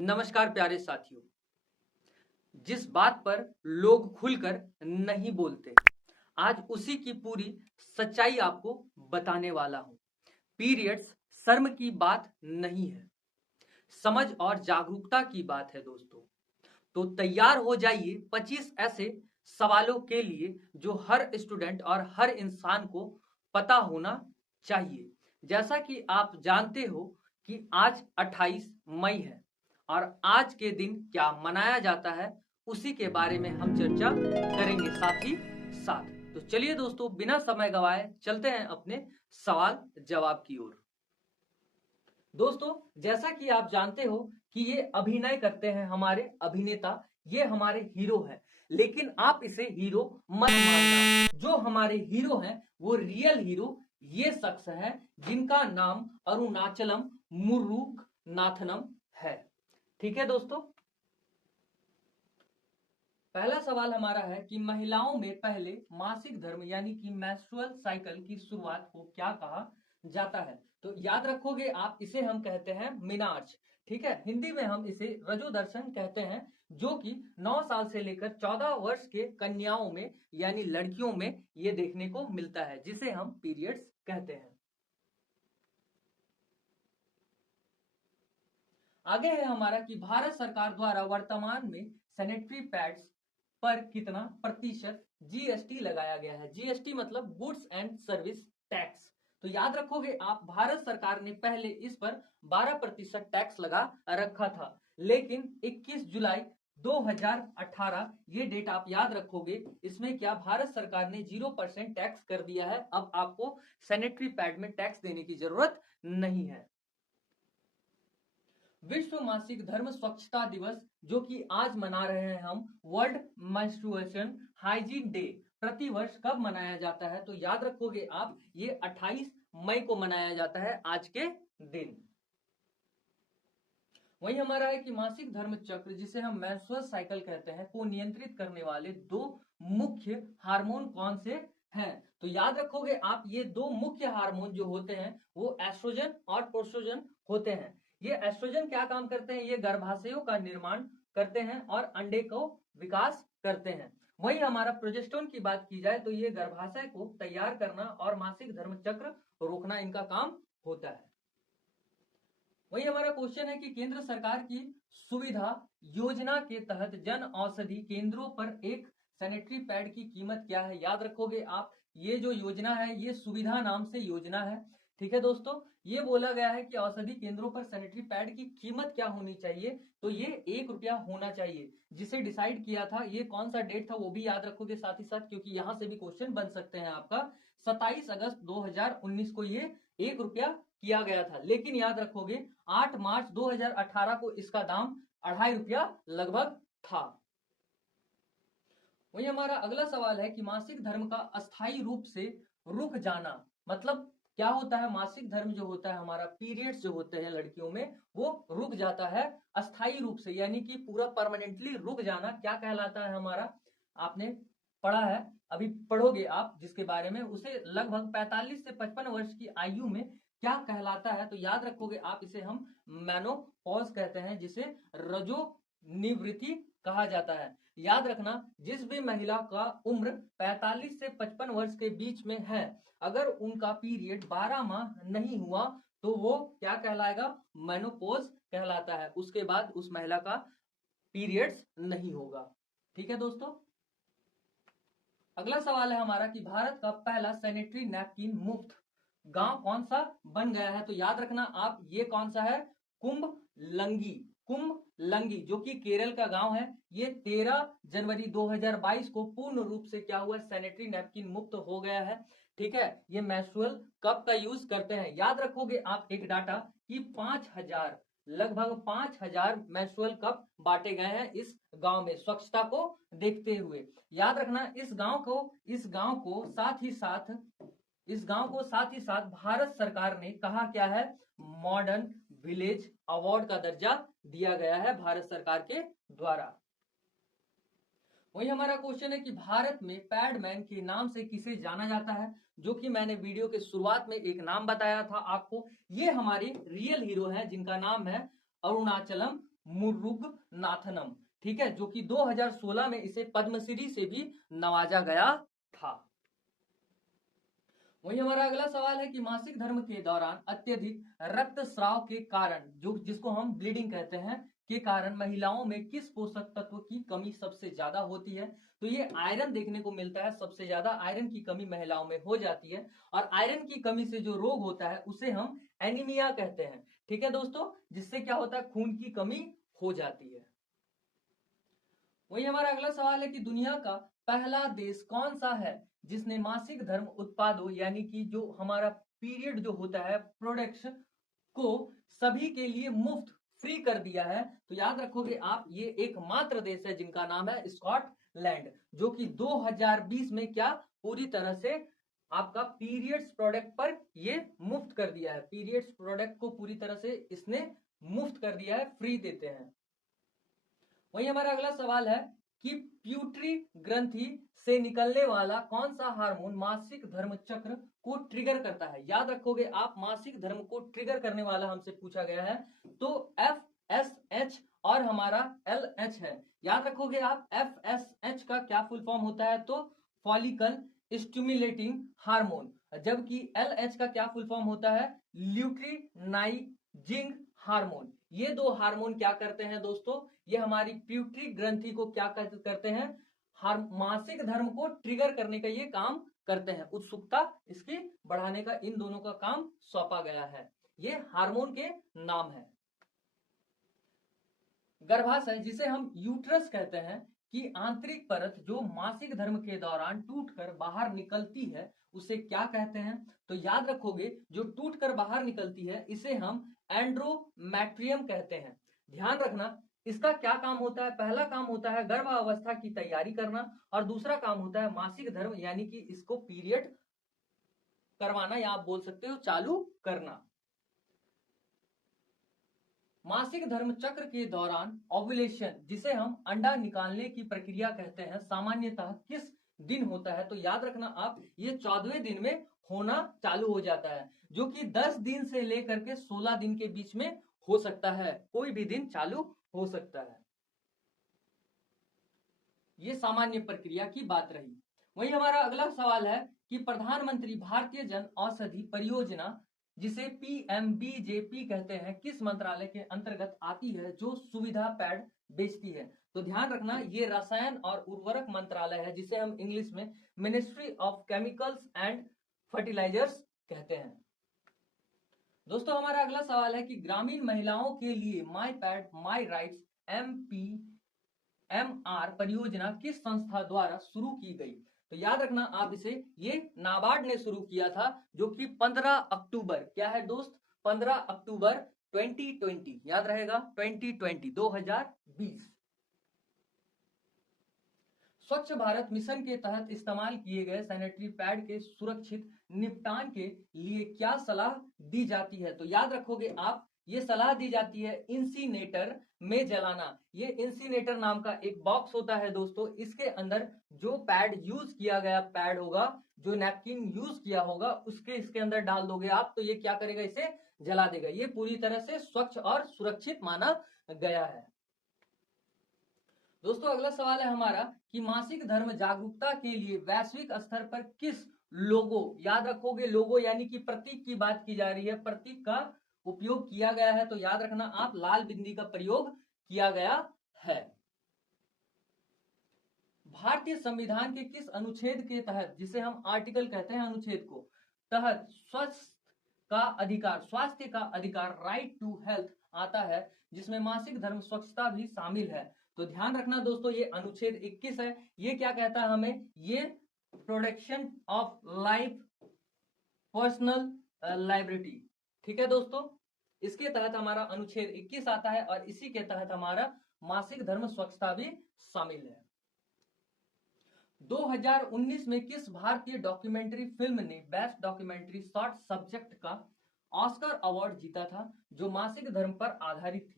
नमस्कार प्यारे साथियों। जिस बात पर लोग खुलकर नहीं बोलते, आज उसी की पूरी सच्चाई आपको बताने वाला हूं। पीरियड्स शर्म की बात नहीं है, समझ और जागरूकता की बात है दोस्तों। तो तैयार हो जाइए 25 ऐसे सवालों के लिए जो हर स्टूडेंट और हर इंसान को पता होना चाहिए। जैसा कि आप जानते हो कि आज 28 मई है और आज के दिन क्या मनाया जाता है, उसी के बारे में हम चर्चा करेंगे साथ ही साथ। तो चलिए दोस्तों, बिना समय गवाए चलते हैं अपने सवाल जवाब की ओर। दोस्तों, जैसा कि आप जानते हो कि ये अभिनय करते हैं हमारे अभिनेता, ये हमारे हीरो हैं। लेकिन आप इसे हीरो मत मानना। जो हमारे हीरो हैं वो रियल हीरो ये शख्स है जिनका नाम अरुणाचलम मुरुगनाथनम है। ठीक है दोस्तों, पहला सवाल हमारा है कि महिलाओं में पहले मासिक धर्म यानी कि मेंस्ट्रुअल साइकिल की शुरुआत को क्या कहा जाता है? तो याद रखोगे आप, इसे हम कहते हैं मिनार्च। ठीक है, हिंदी में हम इसे रजोदर्शन कहते हैं, जो कि 9 साल से लेकर 14 वर्ष के कन्याओं में यानी लड़कियों में ये देखने को मिलता है, जिसे हम पीरियड्स कहते हैं। आगे है हमारा कि भारत सरकार द्वारा वर्तमान में सैनिटरी पैड्स पर कितना प्रतिशत जीएसटी लगाया गया है? जीएसटी मतलब गुड्स एंड सर्विस टैक्स। तो याद रखोगे आप, भारत सरकार ने पहले इस पर 12% टैक्स लगा रखा था, लेकिन 21 जुलाई 2018 ये डेट आप याद रखोगे, इसमें क्या भारत सरकार ने 0% टैक्स कर दिया है। अब आपको सैनिटरी पैड में टैक्स देने की जरूरत नहीं है। विश्व मासिक धर्म स्वच्छता दिवस, जो कि आज मना रहे हैं हम, वर्ल्ड मेंस्ट्रुएशन हाइजीन डे, प्रतिवर्ष कब मनाया जाता है? तो याद रखोगे आप, ये 28 मई को मनाया जाता है, आज के दिन। वही हमारा है कि मासिक धर्म चक्र, जिसे हम मेंस्ट्रुअल साइकिल कहते हैं, को नियंत्रित करने वाले दो मुख्य हार्मोन कौन से हैं? तो याद रखोगे आप, ये दो मुख्य हार्मोन जो होते हैं वो एस्ट्रोजन और प्रोस्ट्रोजन होते हैं। ये एस्ट्रोजन क्या काम करते हैं? ये गर्भाशयों का निर्माण करते हैं और अंडे को विकास करते हैं। वही हमारा प्रोजेस्टेरोन की बात की जाए तो ये गर्भाशय को तैयार करना और मासिक धर्म चक्र रोकना इनका काम होता है। वही हमारा क्वेश्चन है कि केंद्र सरकार की सुविधा योजना के तहत जन औषधि केंद्रों पर एक सैनिटरी पैड की कीमत क्या है? याद रखोगे आप, ये जो योजना है ये सुविधा नाम से योजना है। ठीक है दोस्तों, ये बोला गया है कि औषधि केंद्रों पर सैनिटरी पैड की कीमत क्या होनी चाहिए? तो ये 1 रुपया होना चाहिए। जिसे डिसाइड किया था, ये कौन सा डेट था वो भी याद रखोगे साथ ही साथ, क्योंकि यहां से भी क्वेश्चन बन सकते हैं आपका। 27 अगस्त 2019 को ये 1 रुपया किया गया था, लेकिन याद रखोगे 8 मार्च 2018 को इसका दाम 2.5 रुपया लगभग था। वही हमारा अगला सवाल है कि मासिक धर्म का अस्थायी रूप से रुक जाना मतलब क्या होता है? मासिक धर्म जो होता है हमारा, पीरियड्स जो होते हैं लड़कियों में, वो रुक जाता है अस्थायी रूप से, यानी कि पूरा परमानेंटली रुक जाना क्या कहलाता है हमारा? आपने पढ़ा है, अभी पढ़ोगे आप जिसके बारे में, उसे लगभग 45 से 55 वर्ष की आयु में क्या कहलाता है? तो याद रखोगे आप, इसे हम मेनोपॉज कहते हैं, जिसे रजो निवृत्ति कहा जाता है। याद रखना, जिस भी महिला का उम्र 45 से 55 वर्ष के बीच में है, अगर उनका पीरियड 12 माह नहीं हुआ तो वो क्या कहलाएगा? मेनोपॉज कहलाता है। उसके बाद उस महिला का पीरियड्स नहीं होगा। ठीक है दोस्तों, अगला सवाल है हमारा कि भारत का पहला सैनिटरी नैपकिन मुफ्त गांव कौन सा बन गया है? तो याद रखना आप, ये कौन सा है? कुंभ लंगी। कुंभ लंगी जो कि केरल का गांव है, ये 13 जनवरी 2022 को पूर्ण रूप से क्या हुआ? सैनिटरी नैपकिन मुक्त हो गया है। ठीक है, ये मेंस्ट्रुअल कप का यूज करते हैं। याद रखोगे आप एक डाटा कि 5000 लगभग 5000 मेंस्ट्रुअल कप बांटे गए हैं इस गांव में, स्वच्छता को देखते हुए। याद रखना, इस गांव को साथ ही साथ भारत सरकार ने कहा क्या है? मॉडर्न विलेज अवार्ड का दर्जा दिया गया है भारत सरकार के द्वारा। वही हमारा क्वेश्चन है कि भारत में पैडमैन के नाम से किसे जाना जाता है? जो कि मैंने वीडियो के शुरुआत में एक नाम बताया था आपको। ये हमारे रियल हीरो हैं जिनका नाम है अरुणाचलम मुरुगनाथनम, ठीक है, जो कि 2016 में इसे पद्मश्री से भी नवाजा गया था। वही हमारा अगला सवाल है कि मासिक धर्म के दौरान अत्यधिक रक्तस्राव के कारण, जो जिसको हम ब्लीडिंग कहते हैं, के कारण महिलाओं में किस पोषक तत्व की कमी सबसे ज्यादा होती है? तो ये आयरन देखने को मिलता है, सबसे ज्यादा आयरन की कमी महिलाओं में हो जाती है, और आयरन की कमी से जो रोग होता है उसे हम एनीमिया कहते हैं, ठीक है दोस्तों, जिससे क्या होता है, खून की कमी हो जाती है। वही हमारा अगला सवाल है कि दुनिया का पहला देश कौन सा है जिसने मासिक धर्म उत्पादों यानी कि जो हमारा पीरियड जो होता है प्रोडक्ट्स को सभी के लिए मुफ्त फ्री कर दिया है? तो याद रखोगे आप, ये एकमात्र देश है जिनका नाम है स्कॉटलैंड, जो कि 2020 में क्या पूरी तरह से आपका पीरियड्स प्रोडक्ट पर ये मुफ्त कर दिया है, पीरियड्स प्रोडक्ट को पूरी तरह से इसने मुफ्त कर दिया है, फ्री देते हैं। वही हमारा अगला सवाल है कि प्यूटरी ग्रंथि से निकलने वाला कौन सा हार्मोन मासिक धर्म चक्र को ट्रिगर करता है? याद रखोगे आप, मासिक धर्म को ट्रिगर करने वाला हमसे पूछा गया है, तो FSH और हमारा LH है। याद रखोगे आप, FSH का क्या फुल फॉर्म होता है? तो फॉलिकल स्टिमुलेटिंग हार्मोन, जबकि LH का क्या फुल फॉर्म होता है? Luteinizing hormone. ये दो हार्मोन क्या करते हैं दोस्तों? ये हमारी प्यूटरी ग्रंथि को क्या करते हैं? मासिक धर्म को ट्रिगर करने का ये काम करते हैं, उत्सुकता इसकी बढ़ाने का इन दोनों का काम सौंपा गया है, ये हार्मोन के नाम है। गर्भाशय, जिसे हम यूट्रस कहते हैं, कि आंतरिक परत जो मासिक धर्म के दौरान टूटकर बाहर निकलती है उसे क्या कहते हैं? तो याद रखोगे, जो टूटकर बाहर निकलती है इसे हम एंड्रोमेट्रियम कहते हैं। ध्यान रखना, इसका क्या काम होता है? पहला काम होता है गर्भावस्था की तैयारी करना, और दूसरा काम होता है मासिक धर्म यानी कि इसको पीरियड करवाना, या आप बोल सकते हो चालू करना। मासिक धर्म चक्र के दौरान ओव्यूलेशन, जिसे हम अंडा निकालने की प्रक्रिया कहते हैं, सामान्यतः किस दिन होता है? तो याद रखना आप, ये 14वें दिन में होना चालू हो जाता है, जो कि 10 दिन से लेकर के 16 दिन के बीच में हो सकता है, कोई भी दिन चालू हो सकता है। ये सामान्य प्रक्रिया की बात रही। वही हमारा अगला सवाल है कि प्रधानमंत्री भारतीय जन औषधि परियोजना, जिसे PMBJP कहते हैं, किस मंत्रालय के अंतर्गत आती है जो सुविधा पैड बेचती है? तो ध्यान रखना, ये रसायन और उर्वरक मंत्रालय है, जिसे हम इंग्लिश में ministry of chemicals and fertilisers कहते हैं। दोस्तों हमारा अगला सवाल है कि ग्रामीण महिलाओं के लिए माई पैड माई राइट्स MPMR परियोजना किस संस्था द्वारा शुरू की गई? तो याद रखना आप, इसे ये नाबार्ड ने शुरू किया था, जो कि 15 अक्टूबर, क्या है दोस्त, 15 अक्टूबर 2020, याद रहेगा 2020। स्वच्छ भारत मिशन के तहत इस्तेमाल किए गए सैनिटरी पैड के सुरक्षित निपटान के लिए क्या सलाह दी जाती है? तो याद रखोगे आप, ये सलाह दी जाती है इंसिनेटर में जलाना। ये इंसिनेटर नाम का एक बॉक्स होता है दोस्तों, इसके अंदर जो पैड यूज किया गया पैड होगा, जो नैपकिन यूज किया होगा, उसके इसके अंदर डाल दोगे आप, तो ये क्या करेगा? इसे जला देगा। ये पूरी तरह से स्वच्छ और सुरक्षित माना गया है। दोस्तों अगला सवाल है हमारा कि मासिक धर्म जागरूकता के लिए वैश्विक स्तर पर किस लोगो, याद रखोगे लोगो यानी कि प्रतीक की बात की जा रही है, प्रतीक का उपयोग किया गया है? तो याद रखना आप, लाल बिंदी का प्रयोग किया गया है। भारतीय संविधान के किस अनुच्छेद के तहत, जिसे हम आर्टिकल कहते हैं अनुच्छेद को, तहत स्वास्थ्य का अधिकार राइट टू हेल्थ आता है, जिसमें मासिक धर्म स्वच्छता भी शामिल है? तो ध्यान रखना दोस्तों, ये अनुच्छेद 21 है। ये क्या कहता है हमें? ये protection of life personal liability, ठीक है दोस्तों, इसके तहत हमारा अनुच्छेद 21 आता है, और इसी के तहत हमारा मासिक धर्म स्वच्छता भी शामिल है। 2019 में किस भारतीय डॉक्यूमेंट्री फिल्म ने बेस्ट डॉक्यूमेंट्री शॉर्ट सब्जेक्ट का ऑस्कर अवार्ड जीता था, जो मासिक धर्म पर आधारित थी?